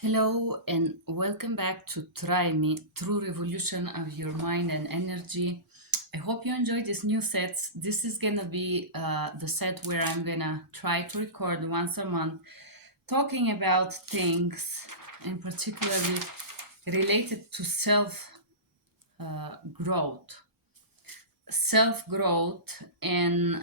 Hello and welcome back to Try Me, True Revolution of Your Mind and Energy. I hope you enjoyed these new sets. This is gonna be the set where I'm gonna try to record once a month, talking about things, and particularly related to growth, self growth, and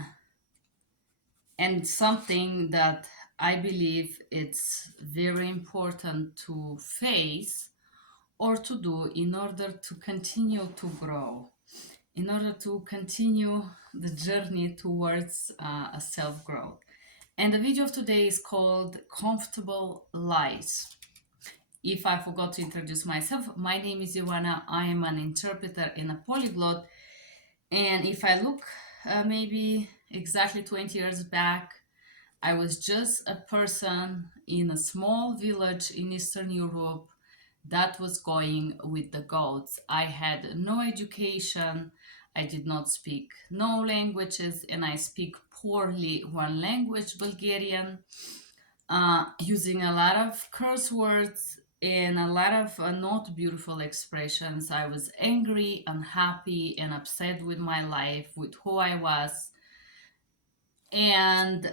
something that I believe it's very important to face or to do in order to continue to grow, in order to continue the journey towards a self growth. And the video of today is called Comfortable Lies. If I forgot to introduce myself, my name is Ioana. I am an interpreter and a polyglot. And if I look maybe exactly 20 years back, I was just a person in a small village in Eastern Europe that was going with the goats. I had no education, I did not speak no languages, and I speak poorly one language, Bulgarian, using a lot of curse words and a lot of not beautiful expressions. I was angry, unhappy, and upset with my life, with who I was, and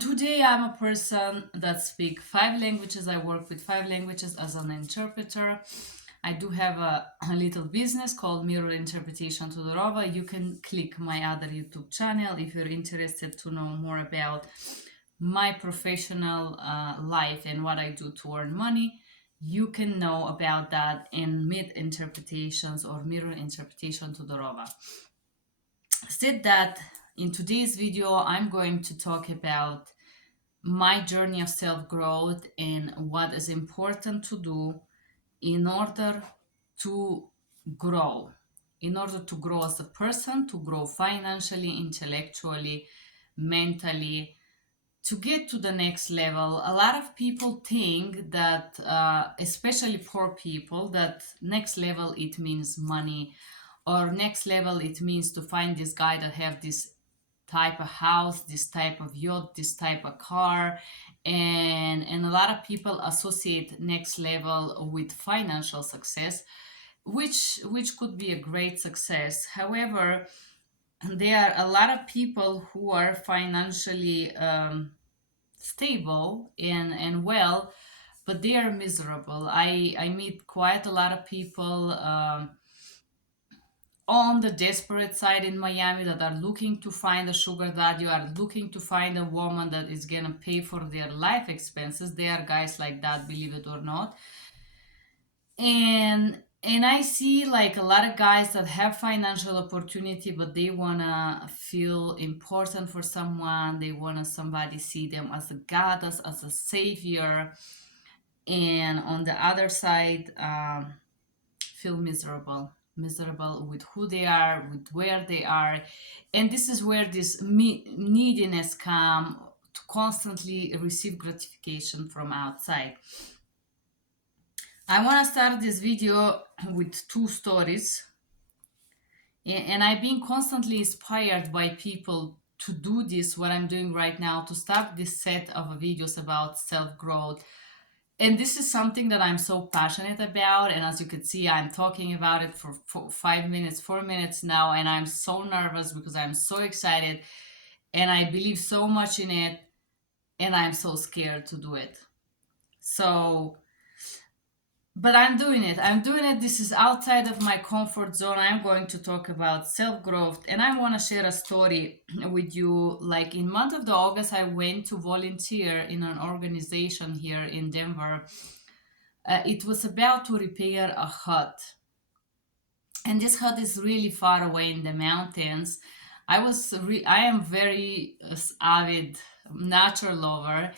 today I'm a person that speak five languages. I work with five languages as an interpreter. I do have a little business called Mirror Interpretation Todorova. You can click my other YouTube channel if you're interested to know more about my professional life and what I do to earn money. You can know about that in Mid Interpretations or Mirror Interpretation Todorova. Said that, in today's video I'm going to talk about my journey of self-growth and what is important to do in order to grow, in order to grow as a person, to grow financially, intellectually, mentally, to get to the next level. A lot of people think that, especially poor people, that next level it means money, or next level it means to find this guy that have this type of house, this type of yacht, this type of car, and a lot of people associate next level with financial success, which could be a great success. However, there are a lot of people who are financially stable and well, but they are miserable. I meet quite a lot of people on the desperate side in Miami that are looking to find a sugar daddy, are looking to find a woman that is gonna pay for their life expenses. There are guys like that, believe it or not. And I see like a lot of guys that have financial opportunity, but they wanna feel important for someone. They wanna somebody see them as a goddess, as a savior, and on the other side, feel miserable with who they are, with where they are. And this is where this neediness come to constantly receive gratification from outside. I want to start this video with two stories, and I've been constantly inspired by people to do this, what I'm doing right now, to start this set of videos about self-growth. And this is something that I'm so passionate about. And as you can see, I'm talking about it for 5 minutes, 4 minutes now. And I'm so nervous because I'm so excited and I believe so much in it. And I'm so scared to do it. So, but I'm doing it. I'm doing it. This is outside of my comfort zone. I'm going to talk about self-growth, and I want to share a story with you. Like in month of the August, I went to volunteer in an organization here in Denver. It was about to repair a hut, and this hut is really far away in the mountains. I am very avid nature lover,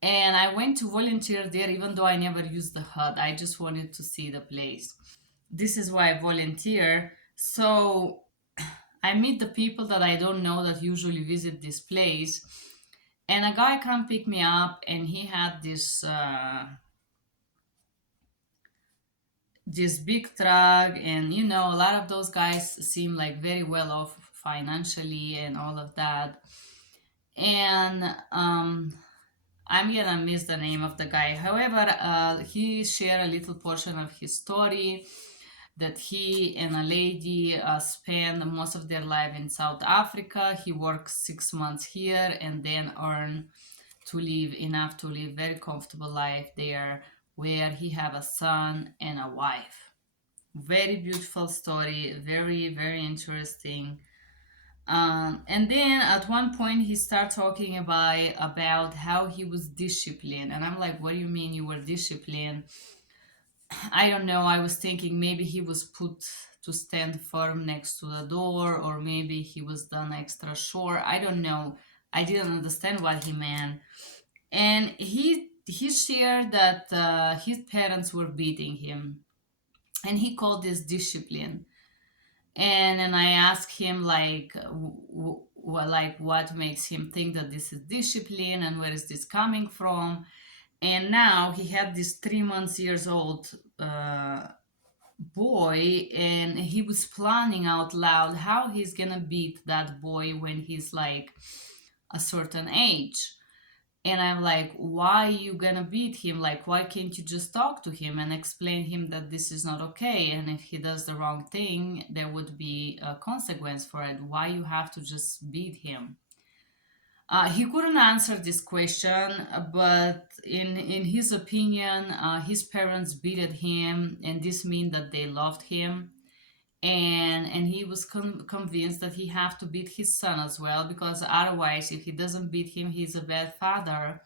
and I went to volunteer there even though I never used the hut. I just wanted to see the place. This is why I volunteer. So I meet the people that I don't know that usually visit this place. And a guy come pick me up, and he had this big truck, and a lot of those guys seem like very well off financially and all of that. And I'm gonna miss the name of the guy. However, he shared a little portion of his story that he and a lady spend most of their life in South Africa. He works 6 months here and then earn to live enough to live very comfortable life there, where he have a son and a wife. Very beautiful story, very very interesting. And then at one point he started talking about how he was disciplined, and I'm like, what do you mean you were disciplined? I don't know. I was thinking maybe he was put to stand firm next to the door, or maybe he was done extra short. I don't know. I didn't understand what he meant. And he shared that his parents were beating him, and he called this discipline. And I asked him like, like what makes him think that this is discipline, and where is this coming from? And now he had this 3 months years old boy, and he was planning out loud how he's gonna beat that boy when he's like a certain age. And I'm like, why you gonna beat him? Like, why can't you just talk to him and explain him that this is not okay, and if he does the wrong thing there would be a consequence for it? Why you have to just beat him? He couldn't answer this question, but in his opinion, his parents beat him, and this means that they loved him, and he was convinced that he have to beat his son as well, because otherwise, if he doesn't beat him, he's a bad father.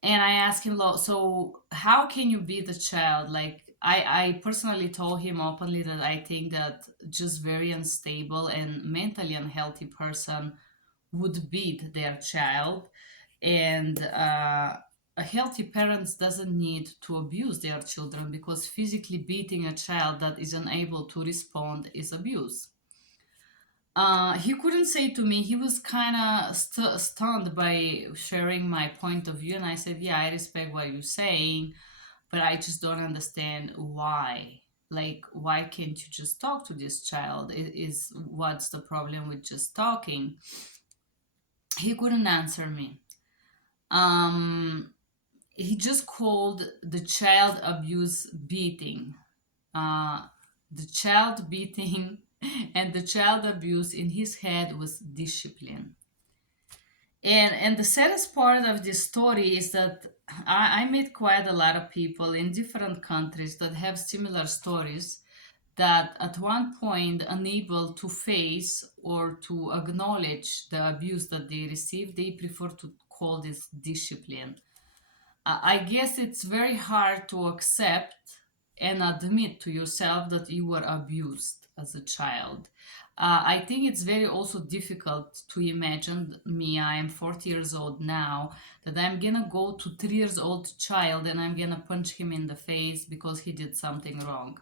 And I asked him, so how can you beat a child? Like I personally told him openly that I think that just very unstable and mentally unhealthy person would beat their child, and a healthy parent doesn't need to abuse their children, because physically beating a child that is unable to respond is abuse. He couldn't say to me. He was kind of stunned by sharing my point of view, and I said, "Yeah, I respect what you're saying, but I just don't understand why. Like, why can't you just talk to this child? Is what's the problem with just talking?" He couldn't answer me. Um, he just called the child abuse beating. Uh, the child beating and the child abuse in his head was discipline. And the saddest part of this story is that I met quite a lot of people in different countries that have similar stories, that at one point unable to face or to acknowledge the abuse that they received, they prefer to call this discipline. I guess it's very hard to accept and admit to yourself that you were abused as a child. I think it's very also difficult to imagine me. I am 40 years old now, that I'm gonna go to 3 years old child and I'm gonna punch him in the face because he did something wrong.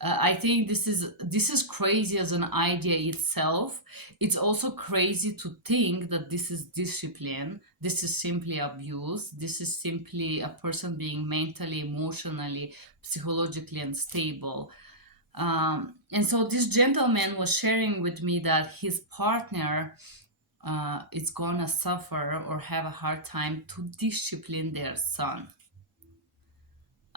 I think this is crazy as an idea itself. It's also crazy to think that this is discipline. This is simply abuse. This is simply a person being mentally, emotionally, psychologically unstable. And so this gentleman was sharing with me that his partner is gonna suffer or have a hard time to discipline their son.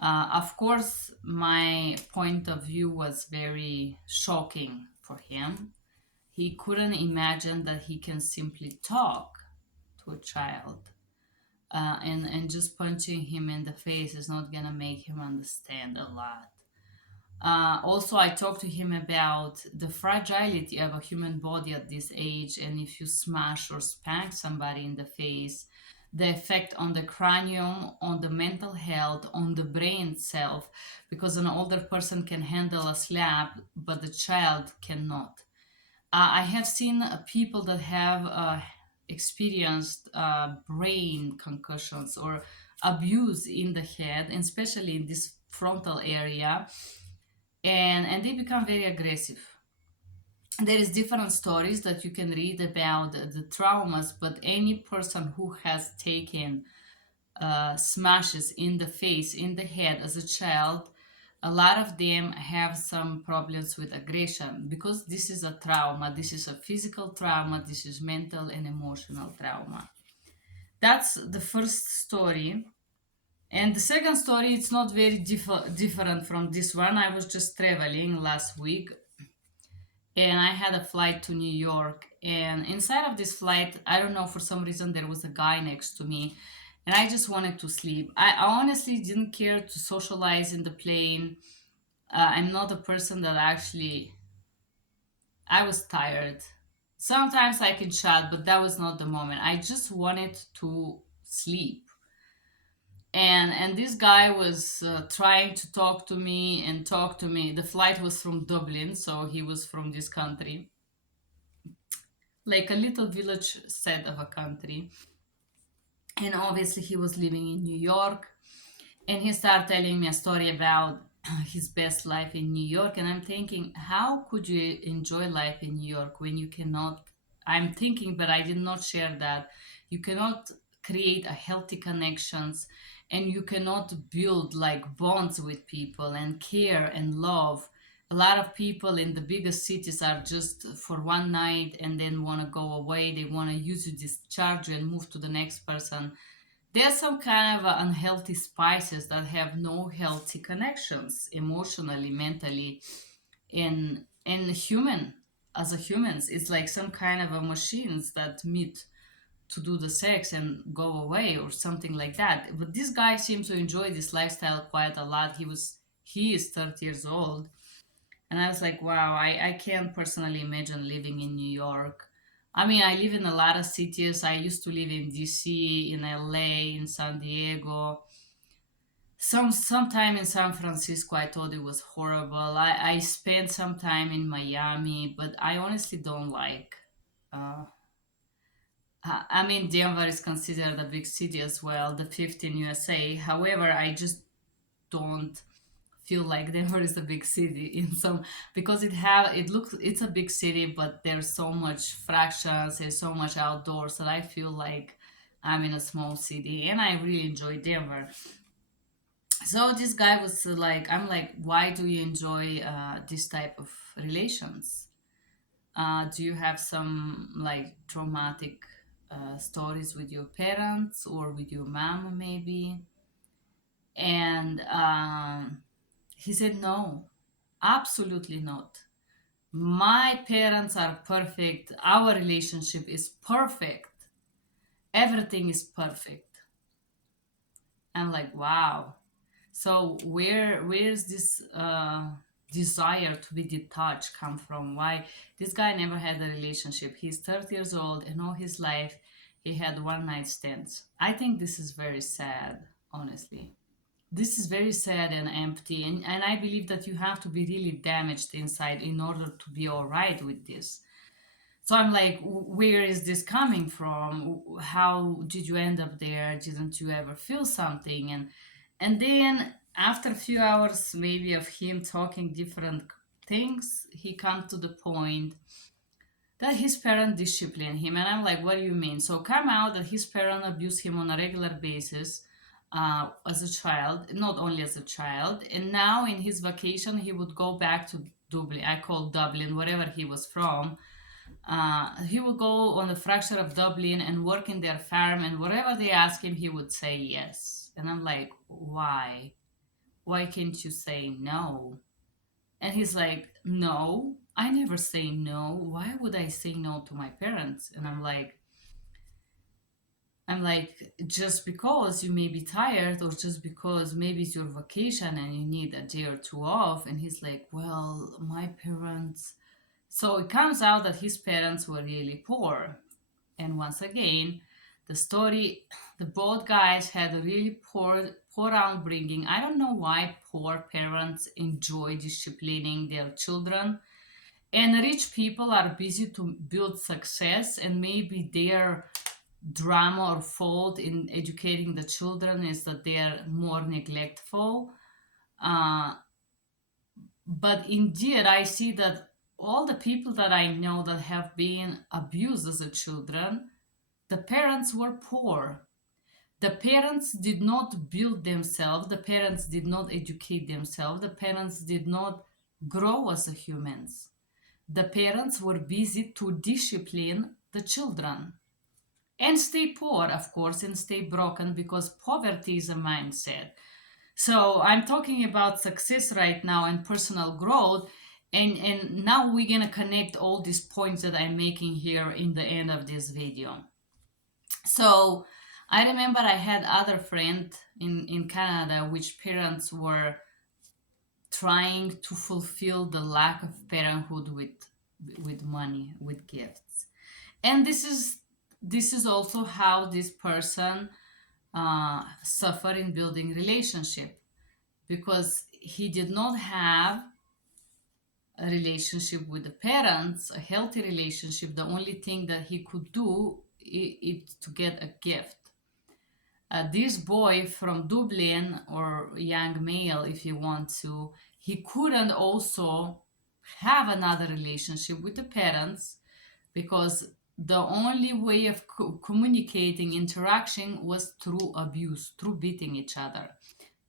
Of course, my point of view was very shocking for him. He couldn't imagine that he can simply talk to a child, and just punching him in the face is not gonna make him understand a lot. Also, I talked to him about the fragility of a human body at this age, and if you smash or spank somebody in the face, the effect on the cranium, on the mental health, on the brain itself, because an older person can handle a slap, but the child cannot. I have seen people that have experienced brain concussions or abuse in the head, and especially in this frontal area, and they become very aggressive. There is different stories that you can read about the traumas, but any person who has taken smashes in the face, in the head as a child, a lot of them have some problems with aggression, because this is a trauma. This is a physical trauma. This is mental and emotional trauma. That's the first story. And the second story, it's not very different from this one. I was just traveling last week and I had a flight to New York. And inside of this flight, I don't know, for some reason, there was a guy next to me and I just wanted to sleep. I honestly didn't care to socialize in the plane. I'm not a person that actually, I was tired. Sometimes I can chat, but that was not the moment. I just wanted to sleep. And this guy was trying to talk to me and talk to me. The flight was from Dublin, so he was from this country, like a little village set of a country. And obviously he was living in New York, and he started telling me a story about his best life in New York. And I'm thinking, how could you enjoy life in New York when you cannot? I'm thinking, but I did not share that. You cannot create a healthy connections, and you cannot build like bonds with people and care and love. A lot of people in the biggest cities are just for one night and then want to go away. They want to use you, discharge you, and move to the next person. There's some kind of unhealthy spices that have no healthy connections emotionally, mentally, in human, as a humans. It's like some kind of a machines that meet to do the sex and go away or something like that. But this guy seems to enjoy this lifestyle quite a lot. He is 30 years old, and I was like, wow, I can't personally imagine living in New York. I mean, I live in a lot of cities. I used to live in DC, in LA, in San Diego. Some time in San Francisco. I thought it was horrible. I spent some time in Miami, but I honestly don't like. Uh, I mean, Denver is considered a big city as well, the fifth in USA. However, I just don't feel like Denver is a big city in some, because it's a big city, but there's so much fractions, there's so much outdoors that I feel like I'm in a small city, and I really enjoy Denver. So this guy was like, I'm like, why do you enjoy this type of relations? Do you have some like traumatic stories with your parents or with your mom maybe? And he said, no, absolutely not. My parents are perfect. Our relationship is perfect. Everything is perfect. I'm like, wow. So where's this desire to be detached come from? Why this guy never had a relationship? He's 30 years old, and all his life he had one night stands. I think this is very sad, honestly. This is very sad and empty, and I believe that you have to be really damaged inside in order to be all right with this. So I'm like, where is this coming from? How did you end up there? Didn't you ever feel something? And then after a few hours maybe of him talking different things, he come to the point that his parent discipline him. And I'm like, what do you mean? So come out that his parent abused him on a regular basis as a child, not only as a child. And now in his vacation, he would go back to Dublin. I call Dublin, wherever he was from. He would go on the fracture of Dublin and work in their farm, and whatever they ask him, he would say yes. And I'm like, why? Why can't you say no? And he's like, no, I never say no. Why would I say no to my parents? And I'm like, just because you may be tired, or just because maybe it's your vacation and you need a day or two off. And he's like, well, my parents. So it comes out that his parents were really poor. And once again, the story, the both guys had a really poor upbringing. I don't know why poor parents enjoy disciplining their children. And rich people are busy to build success, and maybe their drama or fault in educating the children is that they are more neglectful. Uh, but indeed, I see that all the people that I know that have been abused as a children, the parents were poor. The parents did not build themselves, the parents did not educate themselves, the parents did not grow as a humans. The parents were busy to discipline the children. and stay poor, of course, and stay broken, because poverty is a mindset. So I'm talking about success right now and personal growth. And now we're gonna connect all these points that I'm making here in the end of this video. So I remember I had other friend in Canada which parents were trying to fulfill the lack of parenthood with money, with gifts. And this is also how this person suffer in building relationship, because he did not have a relationship with the parents, a healthy relationship. The only thing that he could do is to get a gift. This boy from Dublin, or young male if you want to, he couldn't also have another relationship with the parents, because the only way of communicating, interaction, was through abuse, through beating each other,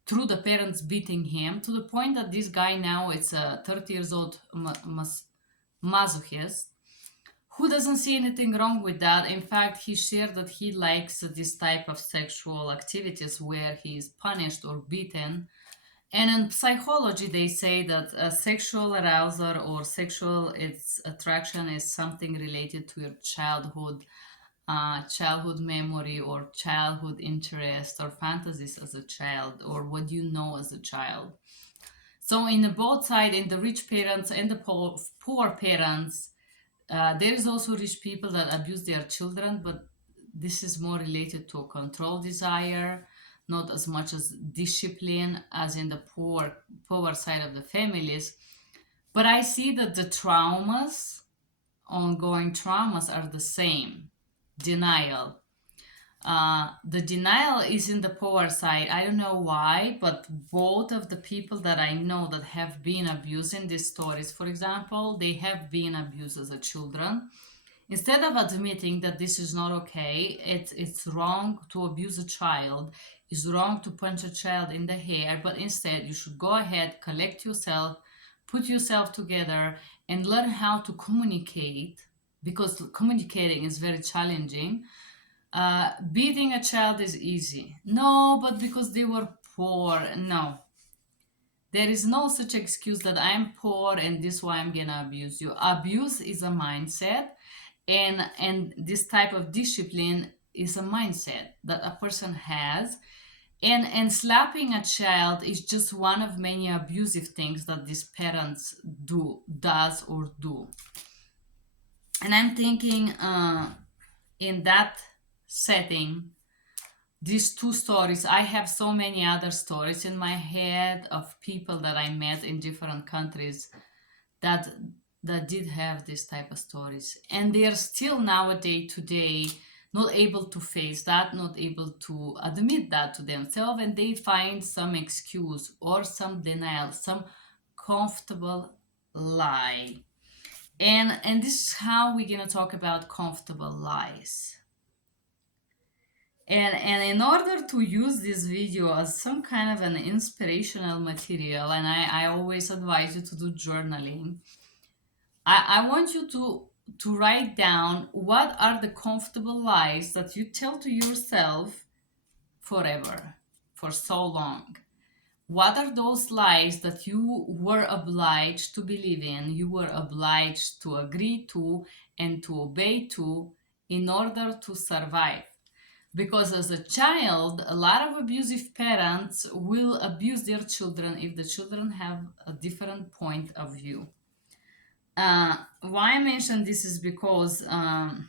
through the parents beating him, to the point that this guy now is a 30 years old masochist who doesn't see anything wrong with that. In fact, he shared that he likes this type of sexual activities where he is punished or beaten. And in psychology, they say that sexual arousal or sexual attraction is something related to your childhood memory, or childhood interest, or fantasies as a child, or what you know as a child. So in the both side, in the rich parents and the poor parents, there is also rich people that abuse their children, but this is more related to a control desire, not as much as discipline as in the poor side of the families. But I see that the ongoing traumas, are the same. Denial. The denial is in the poor side. I don't know why, but both of the people that I know that have been abused in these stories, for example, they have been abused as a children. Instead of admitting that this is not okay, it's wrong to abuse a child, it's wrong to punch a child in the hair, but instead you should go ahead, collect yourself, put yourself together, and learn how to communicate, because communicating is very challenging. Beating a child is easy. No, but because they were poor. No. There is no such excuse that I'm poor and this why I'm gonna abuse you. Abuse is a mindset, and this type of discipline is a mindset that a person has. And slapping a child is just one of many abusive things that these parents does or do. And I'm thinking in that setting, these two stories, I have so many other stories in my head of people that I met in different countries that did have this type of stories, and they are still nowadays today not able to face that, not able to admit that to themselves, and they find some excuse or some denial, some comfortable lie. And this is how we're gonna talk about comfortable lies. And in order to use this video as some kind of an inspirational material, and I always advise you to do journaling, I want you to write down what are the comfortable lies that you tell to yourself forever, for so long. What are those lies that you were obliged to believe in, you were obliged to agree to and to obey to in order to survive? Because as a child, a lot of abusive parents will abuse their children if the children have a different point of view. Why I mention this is because I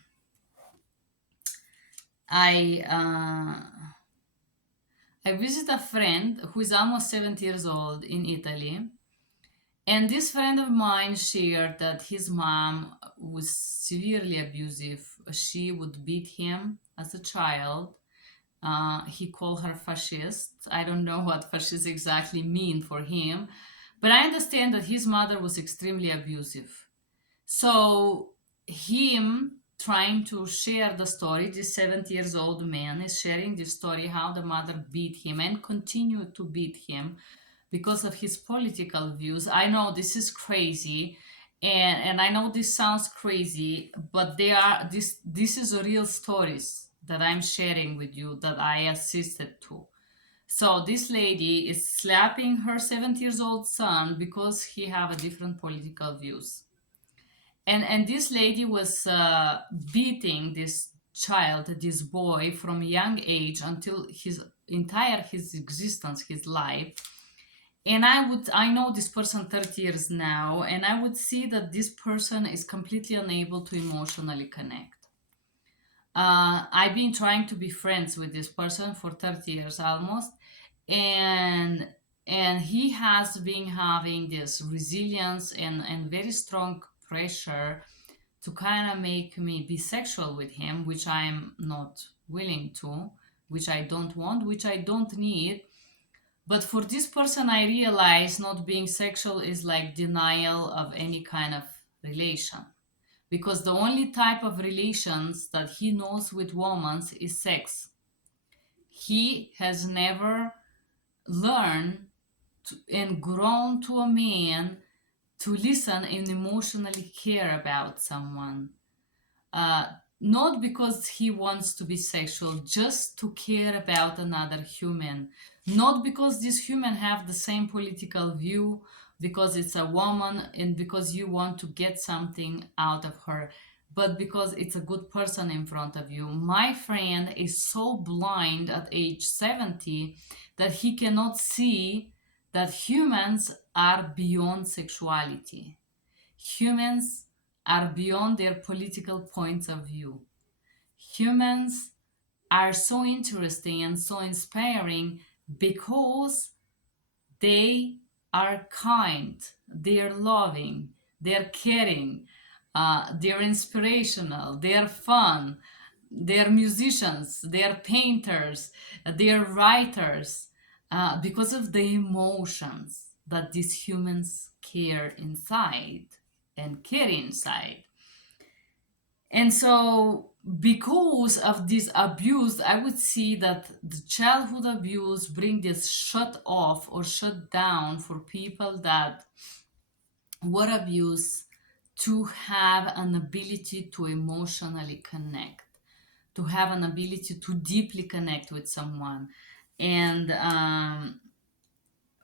visit a friend who is almost 70 years old in Italy, and this friend of mine shared that his mom was severely abusive. She would beat him as a child. He called her fascist. I don't know what fascist exactly mean for him, but I understand that his mother was extremely abusive. So him trying to share the story, this 70 years old man is sharing this story, how the mother beat him and continued to beat him because of his political views. I know this is crazy, and I know this sounds crazy, but this is a real stories. that I'm sharing with you that I assisted to. So this lady is slapping her 7 years old son because he have a different political views. And this lady was beating this child, this boy, from a young age until his existence, his life. And I know this person 30 years now, and I would see that this person is completely unable to emotionally connect. I've been trying to be friends with this person for 30 years almost, and he has been having this resilience and very strong pressure to kind of make me be sexual with him, which I'm not willing to, which I don't want, which I don't need. But for this person, I realize not being sexual is like denial of any kind of relation. Because the only type of relations that he knows with women is sex. He has never learned and grown to a man to listen and emotionally care about someone. Uh, Not because he wants to be sexual, just to care about another human. Not because this human have the same political view, because it's a woman and because you want to get something out of her, but because it's a good person in front of you. My friend is so blind at age 70 that he cannot see that humans are beyond sexuality. Humans are beyond their political points of view. Humans are so interesting and so inspiring because they are kind, they're loving, they're caring, they're inspirational, they're fun, they're musicians, they're painters, they're writers, because of the emotions that these humans care inside and carry inside. And so, because of this abuse, I would see that the childhood abuse bring this shut off or shut down for people that were abused to have an ability to emotionally connect, to have an ability to deeply connect with someone. And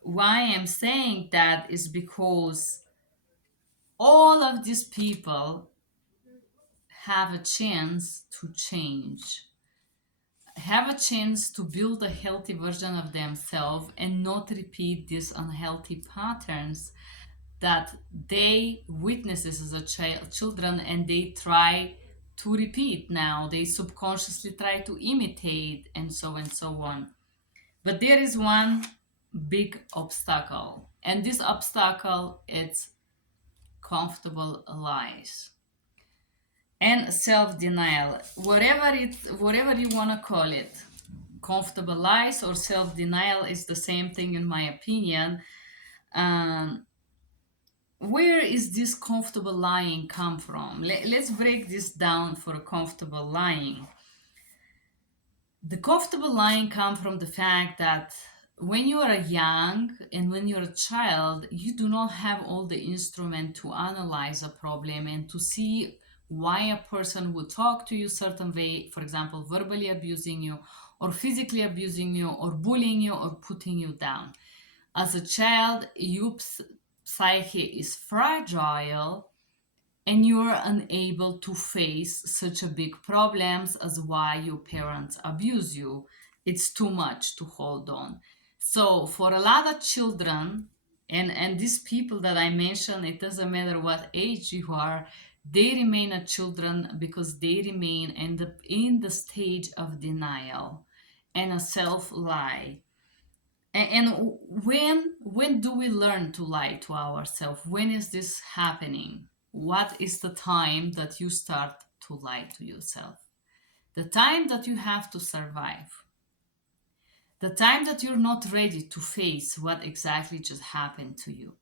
why I'm saying that is because all of these people have a chance to change, have a chance to build a healthy version of themselves and not repeat these unhealthy patterns that they witnesses as a children, and they try to repeat now, they subconsciously try to imitate, and so on. But there is one big obstacle, and this obstacle is comfortable lies and self-denial, whatever you want to call it. Comfortable lies or self-denial is the same thing in my opinion. um, where is this comfortable lying come from? Let's break this down. For a comfortable lying, the comfortable lying come from the fact that when you are young and when you're a child, you do not have all the instrument to analyze a problem and to see why a person would talk to you certain way, for example, verbally abusing you or physically abusing you or bullying you or putting you down. As a child, your psyche is fragile and you're unable to face such a big problems as why your parents abuse you. It's too much to hold on. So for a lot of children, and these people that I mentioned, it doesn't matter what age you are, they remain a children because they remain in the stage of denial and a self lie. And when do we learn to lie to ourselves? When is this happening? What is the time that you start to lie to yourself? The time that you have to survive. The time that you're not ready to face what exactly just happened to you.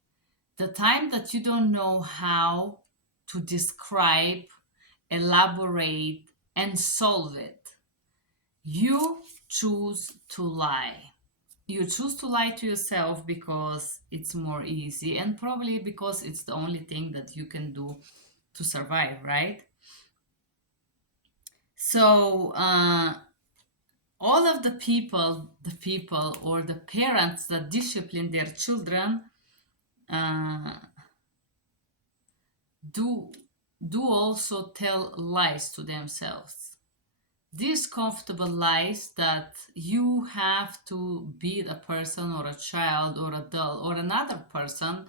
The time that you don't know how to describe, elaborate, and solve it. You choose to lie. You choose to lie to yourself because it's more easy and probably because it's the only thing that you can do to survive, right? So all of the people or the parents that discipline their children uh, do do also tell lies to themselves. These comfortable lies that you have to beat a person or a child or adult or another person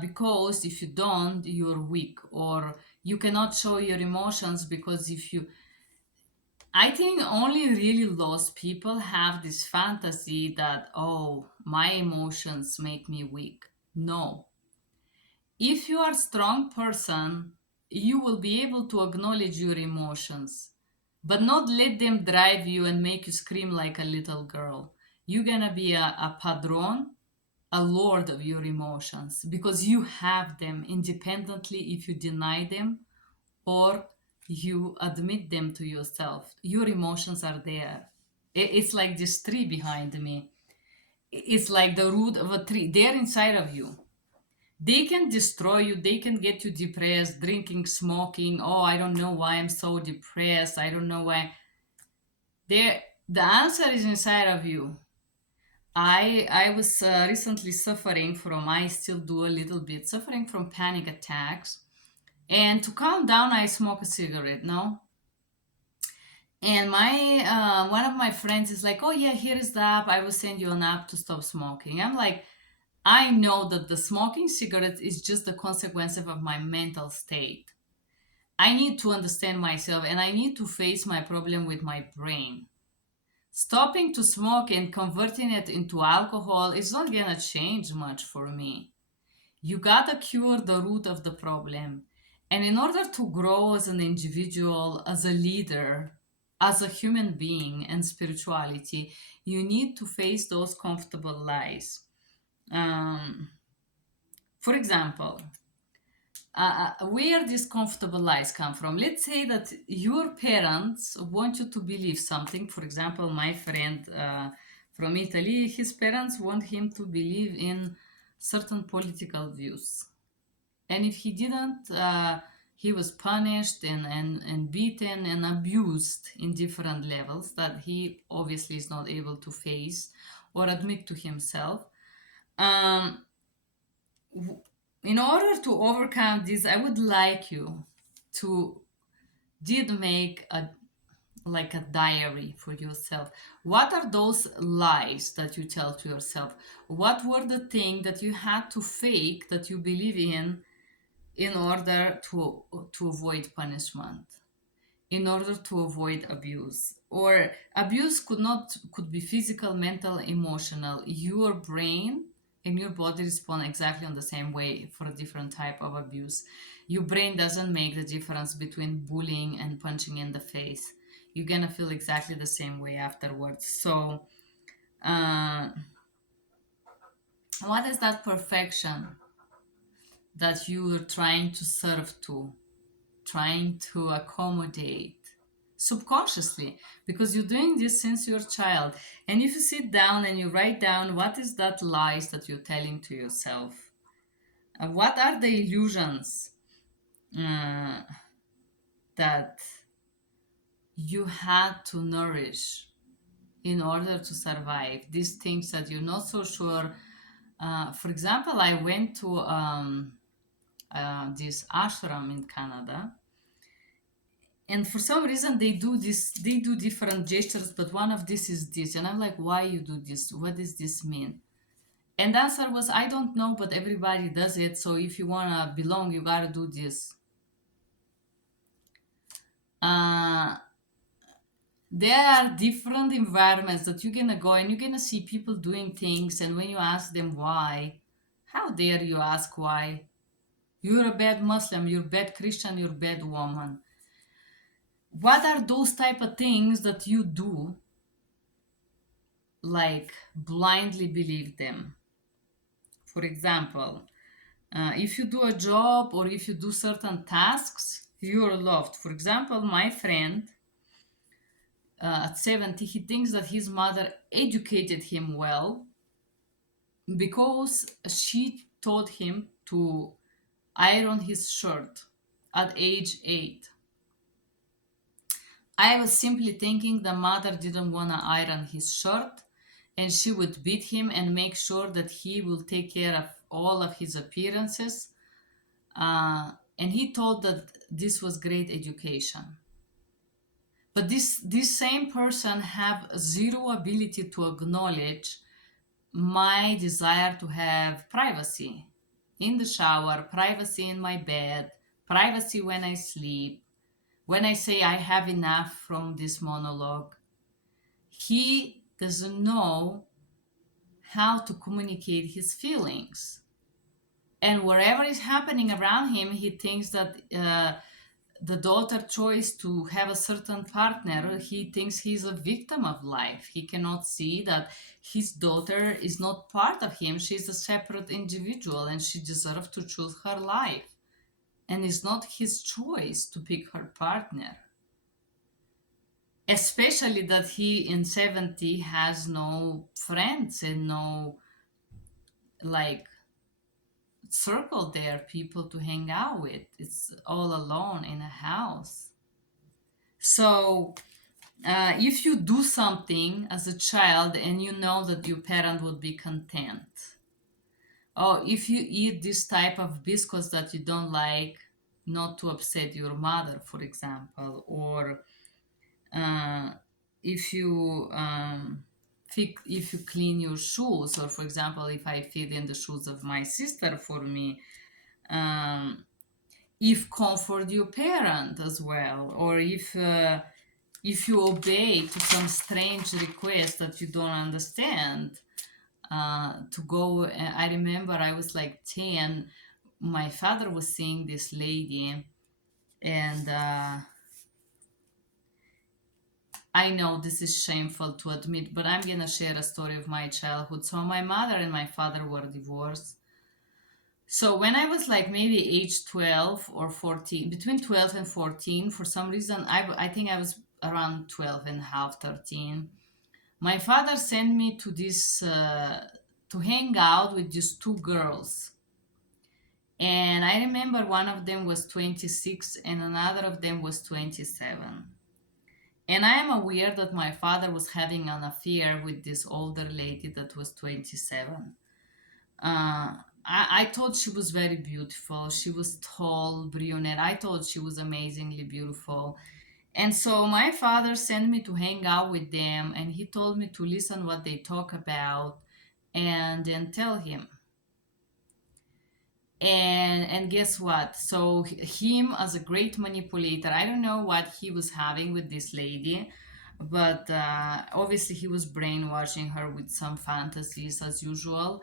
because if you don't, you're weak, or you cannot show your emotions because if you. I think only really lost people have this fantasy that, oh, my emotions make me weak. No, if you are a strong person, you will be able to acknowledge your emotions, but not let them drive you and make you scream like a little girl. You're gonna be a padron, a lord of your emotions, because you have them independently if you deny them or you admit them to yourself. Your emotions are there. It's like this tree behind me. It's like the root of a tree. They're inside of you. They can destroy you, they can get you depressed, drinking, smoking. Oh, I don't know why I'm so depressed, I don't know why. There, the answer is inside of you. I was recently suffering from, I still do a little bit, suffering from panic attacks, and to calm down I smoke a cigarette. No, and my one of my friends is like, oh yeah, here is the app, I will send you an app to stop smoking. I'm like, I know that the smoking cigarettes is just the consequence of my mental state. I need to understand myself and I need to face my problem with my brain. Stopping to smoke and converting it into alcohol is not gonna change much for me. You gotta cure the root of the problem. And in order to grow as an individual, as a leader, as a human being and spirituality, you need to face those comfortable lies. Um, for example, where these comfortable lies come from. Let's say that your parents want you to believe something. For example, my friend from Italy, his parents want him to believe in certain political views. And if he didn't, he was punished and beaten and abused in different levels that he obviously is not able to face or admit to himself. Um, in order to overcome this, I would like you to did make a like a diary for yourself. What are those lies that you tell to yourself? What were the things that you had to fake that you believe in order to avoid punishment, in order to avoid abuse? Or abuse could be physical, mental, emotional. Your brain and your body respond exactly on the same way for a different type of abuse. Your brain doesn't make the difference between bullying and punching in the face. You're gonna feel exactly the same way afterwards. So uh, what is that perfection that you're trying to serve to, trying to accommodate subconsciously, because you're doing this since you're a child? And if you sit down and you write down what is that lies that you're telling to yourself, what are the illusions uh, that you had to nourish in order to survive, these things that you're not so sure. For example, I went to this ashram in Canada, and for some reason they do different gestures, but one of this is this, and I'm like, why you do this, what does this mean? And the answer was, I don't know, but everybody does it, so if you want to belong you got to do this. uh, there are different environments that you're gonna go and you're gonna see people doing things, and when you ask them why, how dare you ask why? You're a bad Muslim, you're a bad Christian, you're a bad woman. What are those type of things that you do, like blindly believe them? For example, if you do a job or if you do certain tasks, you're loved. For example, my friend at 70, he thinks that his mother educated him well because she taught him to iron his shirt at age 8. I was simply thinking the mother didn't want to iron his shirt, and she would beat him and make sure that he will take care of all of his appearances. And he thought that this was great education. But this same person have zero ability to acknowledge my desire to have privacy in the shower, privacy in my bed, privacy when I sleep, when I say I have enough from this monologue. He doesn't know how to communicate his feelings. And wherever is happening around him, he thinks that the daughter choice to have a certain partner, he thinks he's a victim of life. He cannot see that his daughter is not part of him. She's a separate individual and she deserves to choose her life. And it's not his choice to pick her partner. Especially that he in 70 has no friends and no like circle there, people to hang out with. It's all alone in a house. So if you do something as a child and you know that your parent would be content, or if you eat this type of biscuits that you don't like, not to upset your mother, for example, or uh, if you if you clean your shoes, or for example, if I fit in the shoes of my sister for me, um, if comfort your parent as well, or if you obey to some strange request that you don't understand, to go. I remember I was like 10. My father was seeing this lady, and I know this is shameful to admit, but I'm gonna share a story of my childhood. So my mother and my father were divorced. So when I was like maybe age 12 or 14, between 12 and 14, for some reason, I think I was around 12 and a half, 13. My father sent me to this, to hang out with these two girls. And I remember one of them was 26 and another of them was 27. And I am aware that my father was having an affair with this older lady that was 27. I thought she was very beautiful. She was tall, brunette. I thought she was amazingly beautiful. And so my father sent me to hang out with them and he told me to listen what they talk about and then tell him. And guess what? So him as a great manipulator, I don't know what he was having with this lady, but obviously he was brainwashing her with some fantasies as usual.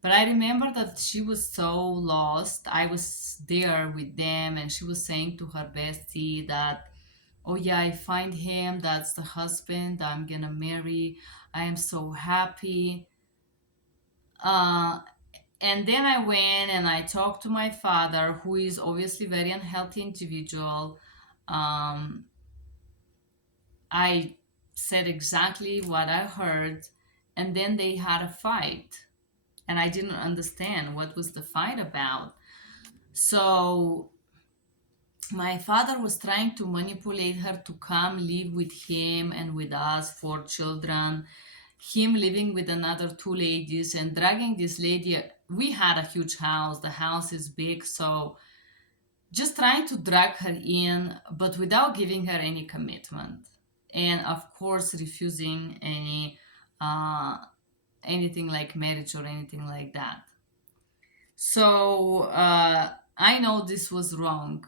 But I remember that she was so lost. I was there with them, and she was saying to her bestie that, oh yeah, I find him, that's the husband I'm gonna marry. I am so happy. Uh, and then I went and I talked to my father, who is obviously very unhealthy individual. Um, I said exactly what I heard, and then they had a fight, and I didn't understand what was the fight about. So my father was trying to manipulate her to come live with him and with us, four children, him living with another two ladies and dragging this lady. We had a huge house, the house is big, so just trying to drag her in, but without giving her any commitment, and of course refusing uh, anything like marriage or anything like that. So I know this was wrong.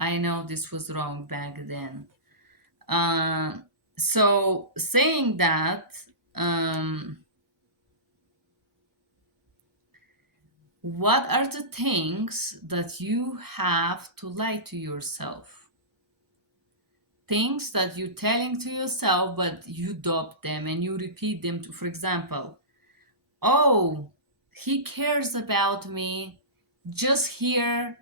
I know this was wrong back then. Uh, so saying that, um, what are the things that you have to lie to yourself? Things that you're telling to yourself, but you doubt them and you repeat them to, for example, oh, he cares about me. Just here,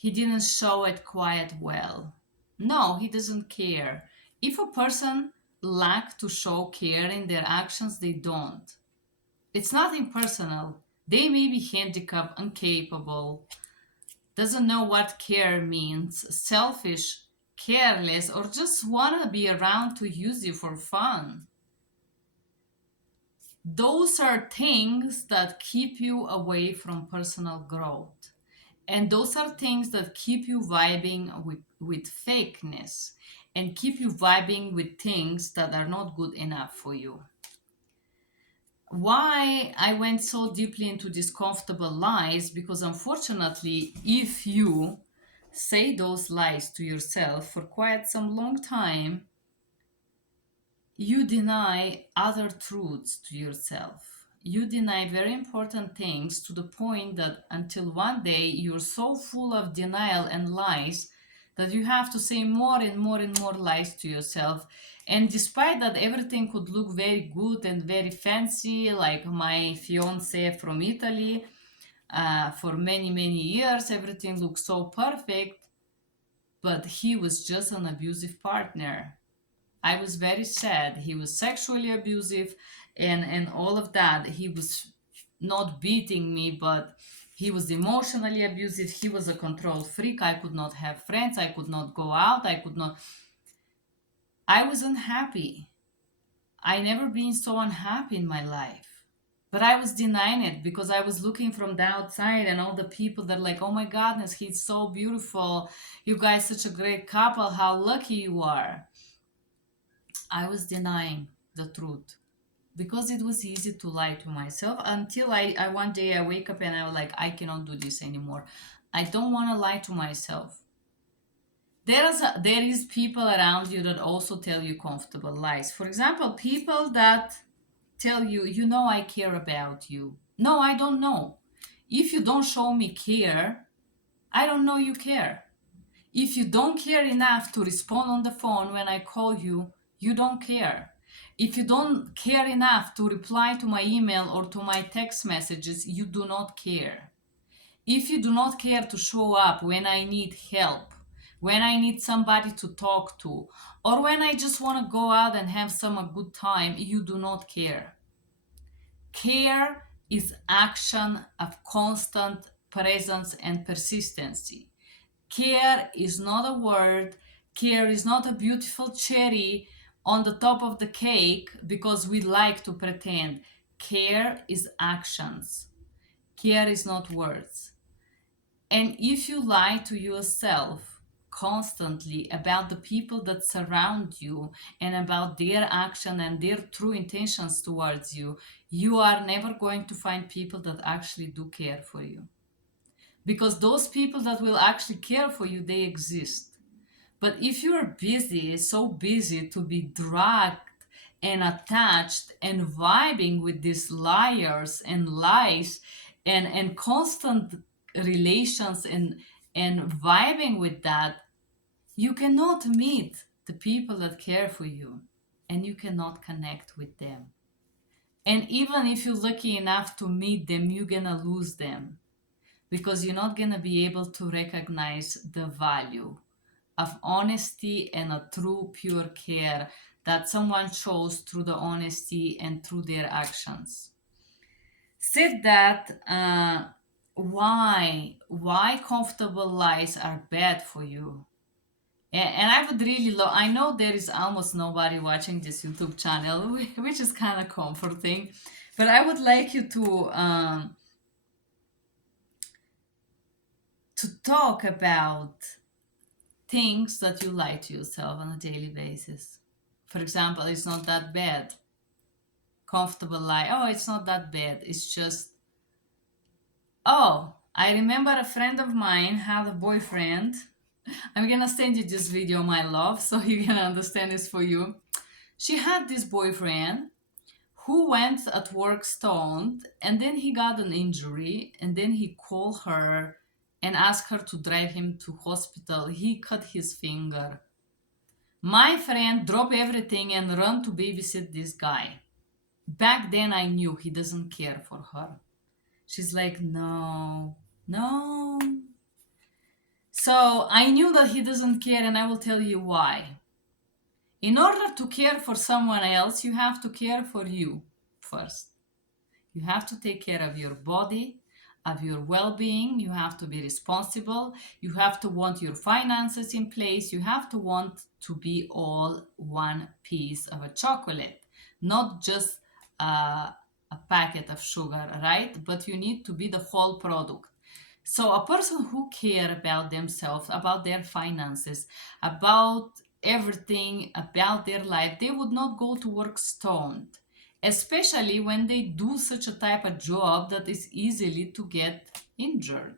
he didn't show it quite well. No, he doesn't care. If a person lack to show care in their actions, they don't. It's nothing personal. They may be handicapped, incapable, doesn't know what care means, selfish, careless, or just want to be around to use you for fun. Those are things that keep you away from personal growth. And those are things that keep you vibing with fakeness and keep you vibing with things that are not good enough for you. Why I went so deeply into these comfortable lies? Because unfortunately, if you say those lies to yourself for quite some long time, you deny other truths to yourself. You deny very important things to the point that until one day you're so full of denial and lies that you have to say more and more and more lies to yourself. And despite that, everything could look very good and very fancy, like my fiance from Italy, for many, many years, everything looked so perfect, but he was just an abusive partner. I was very sad. He was sexually abusive and all of that. He was not beating me, but he was emotionally abusive. He was a control freak. I could not have friends. I could not go out. I was unhappy. I never been so unhappy in my life. But I was denying it because I was looking from the outside and all the people that like, oh my goodness, he's so beautiful. You guys such a great couple. How lucky you are. I was denying the truth because it was easy to lie to myself until I one day I wake up and I was like, I cannot do this anymore. I don't want to lie to myself. There is people around you that also tell you comfortable lies. For example, people that tell you, you know, I care about you. No, I don't know. If you don't show me care, I don't know you care. If you don't care enough to respond on the phone when I call you, you don't care. If you don't care enough to reply to my email or to my text messages, you do not care. If you do not care to show up when I need help, when I need somebody to talk to, or when I just want to go out and have a good time, you do not care. Care is action of constant presence and persistency. Care is not a word. Care is not a beautiful cherry on the top of the cake because we like to pretend. Care is actions. Care is not words. And if you lie to yourself constantly about the people that surround you and about their action and their true intentions towards you, you are never going to find people that actually do care for you. Because those people that will actually care for you, they exist. But if you're busy, so busy to be dragged and attached and vibing with these liars and lies and constant relations and vibing with that, you cannot meet the people that care for you and you cannot connect with them. And even if you're lucky enough to meet them, you're gonna lose them because you're not gonna be able to recognize the value of honesty and a true pure care that someone shows through the honesty and through their actions. Said that, why comfortable lies are bad for you. And I would really love, I know there is almost nobody watching this YouTube channel, which is kind of comforting, but I would like you to talk about things that you lie to yourself on a daily basis. For example, it's not that bad. Comfortable lie. Oh, it's not that bad. It's just, oh, I remember a friend of mine had a boyfriend. I'm gonna send you this video, my love, so you can understand this for you. She had this boyfriend who went at work stoned and then he got an injury and then he called her and asked her to drive him to hospital. He cut his finger. My friend dropped everything and ran to babysit this guy. Back then I knew he doesn't care for her. She's like, no, no. So I knew that he doesn't care and I will tell you why. In order to care for someone else, you have to care for you first. You have to take care of your body, of your well-being. You have to be responsible. You have to want your finances in place. You have to want to be all one piece of a chocolate, not just a packet of sugar, right? But you need to be the whole product. So a person who care about themselves, about their finances, about everything about their life, they would not go to work stoned, especially when they do such a type of job that is easily to get injured.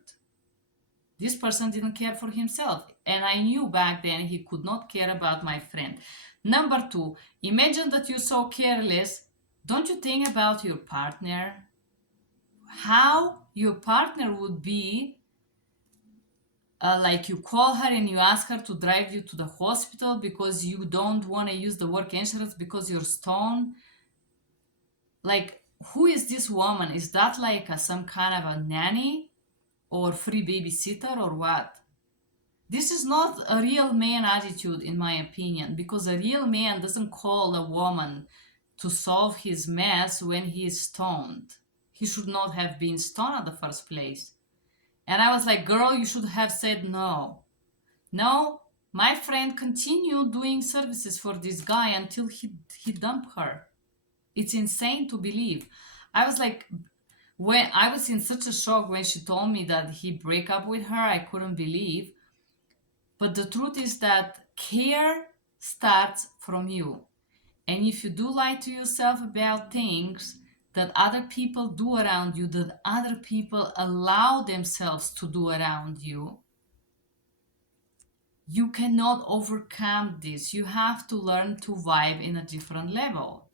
This person didn't care for himself, and I knew back then he could not care about my friend. Number two, imagine that you're so careless. Don't you think about your partner? How your partner would be, like you call her and you ask her to drive you to the hospital because you don't want to use the work insurance because you're stoned. Like, who is this woman? Is that like some kind of a nanny or free babysitter or what? This is not a real man attitude, in my opinion, because a real man doesn't call a woman to solve his mess when he is stoned. He should not have been stoned in the first place. And I was like, girl, you should have said no. No, my friend continued doing services for this guy until he dumped her. It's insane to believe. I was like, when I was in such a shock when she told me that he break up with her, I couldn't believe. But the truth is that care starts from you. And if you do lie to yourself about things that other people do around you, that other people allow themselves to do around you, you cannot overcome this. You have to learn to vibe in a different level.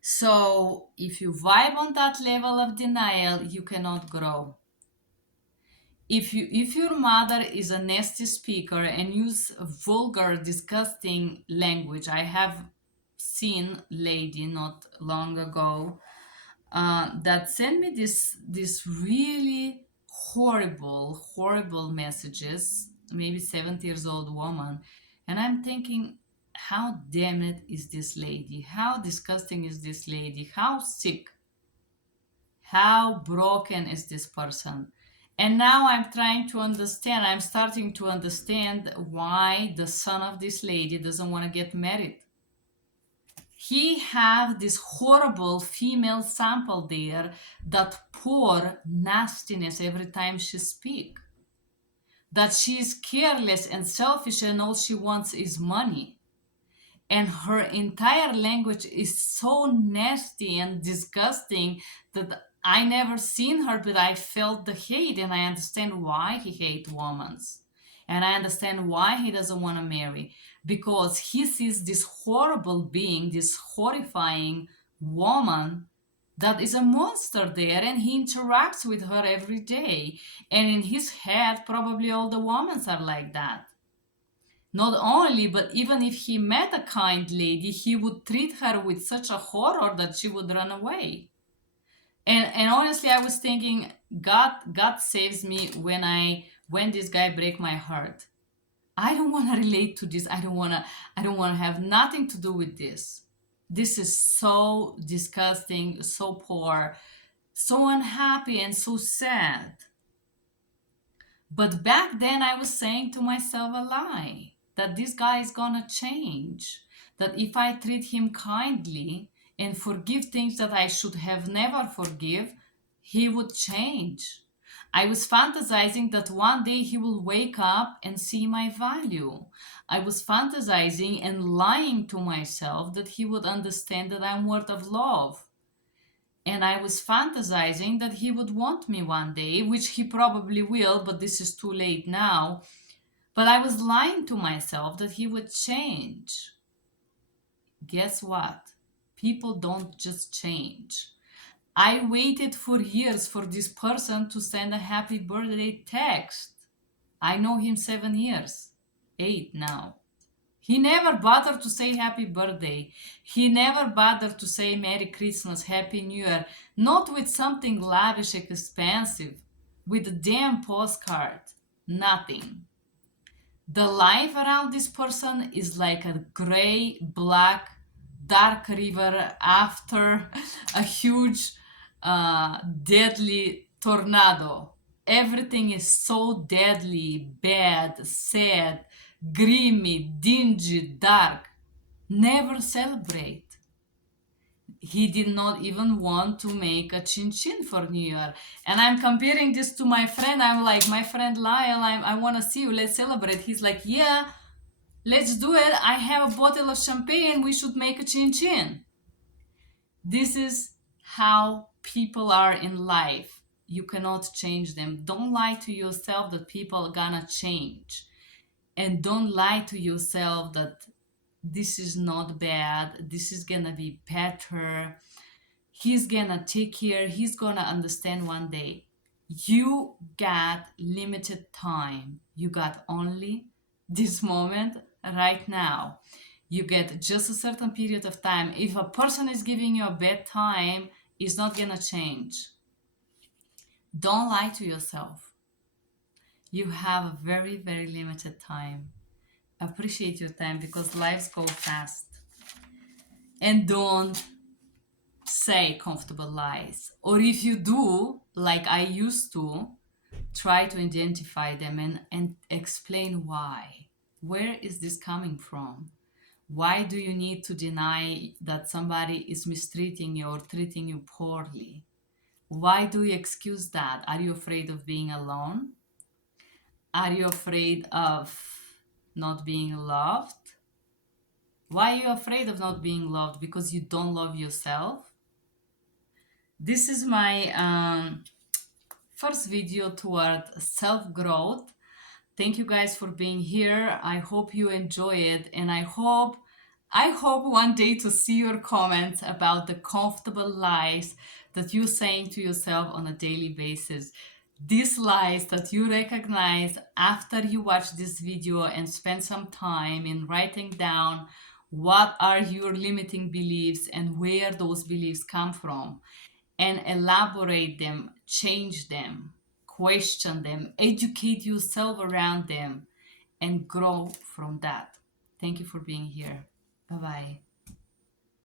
So if you vibe on that level of denial, you cannot grow. If your mother is a nasty speaker and use vulgar, disgusting language, I have seen lady not long ago that sent me this really horrible messages, maybe 70 years old woman, and I'm thinking, how damn it is this lady? How disgusting is this lady? How sick? How broken is this person? And now I'm trying to understand, I'm starting to understand why the son of this lady doesn't want to get married. He have this horrible female sample there that pour nastiness every time she speak. That she is careless and selfish and all she wants is money. And her entire language is so nasty and disgusting that I never seen her, but I felt the hate, and I understand why he hates women. And I understand why he doesn't want to marry, because he sees this horrible being, this horrifying woman that is a monster there, and he interacts with her every day. And in his head, probably all the women are like that. Not only, but even if he met a kind lady, he would treat her with such a horror that she would run away. And honestly, I was thinking, God saves me when this guy break my heart. I don't want to relate to this. I don't want to have nothing to do with this. This is so disgusting, so poor, so unhappy, and so sad. But back then I was saying to myself a lie, that this guy is gonna change, that if I treat him kindly and forgive things that I should have never forgive, he would change. I was fantasizing that one day he will wake up and see my value. I was fantasizing and lying to myself that he would understand that I'm worth of love. And I was fantasizing that he would want me one day, which he probably will, but this is too late now. But I was lying to myself that he would change. Guess what? People don't just change. I waited for years for this person to send a happy birthday text. I know him 7 years, 8 now. He never bothered to say happy birthday. He never bothered to say Merry Christmas, Happy New Year. Not with something lavish, expensive. With a damn postcard. Nothing. The life around this person is like a gray, black, dark river after a huge deadly tornado. Everything is so deadly, bad, sad, grimy, dingy, dark. Never celebrate. He did not even want to make a chin chin for New Year. And I'm comparing this to my friend. I'm like, my friend Lyle, I want to see you. Let's celebrate. He's like, yeah, let's do it. I have a bottle of champagne. We should make a chin chin. This is how people are in life. You cannot change them. Don't lie to yourself that people are gonna change. And don't lie to yourself that this is not bad, this is gonna be better, he's gonna take care, he's gonna understand one day. You got limited time. You got only this moment right now. You get just a certain period of time. If a person is giving you a bad time, it's not gonna change. Don't lie to yourself. You have a very, very limited time. Appreciate your time because lives go fast. And don't say comfortable lies. Or if you do, like I used to, try to identify them and explain why. Where is this coming from? Why do you need to deny that somebody is mistreating you or treating you poorly? Why do you excuse that? Are you afraid of being alone? Are you afraid of not being loved? Why are you afraid of not being loved? Because you don't love yourself? This is my first video toward self-growth. Thank you guys for being here. I hope you enjoy it, and I hope one day to see your comments about the comfortable lies that you're saying to yourself on a daily basis. These lies that you recognize after you watch this video and spend some time in writing down what are your limiting beliefs and where those beliefs come from, and elaborate them, change them, question them, educate yourself around them, and grow from that. Thank you for being here. Bye bye.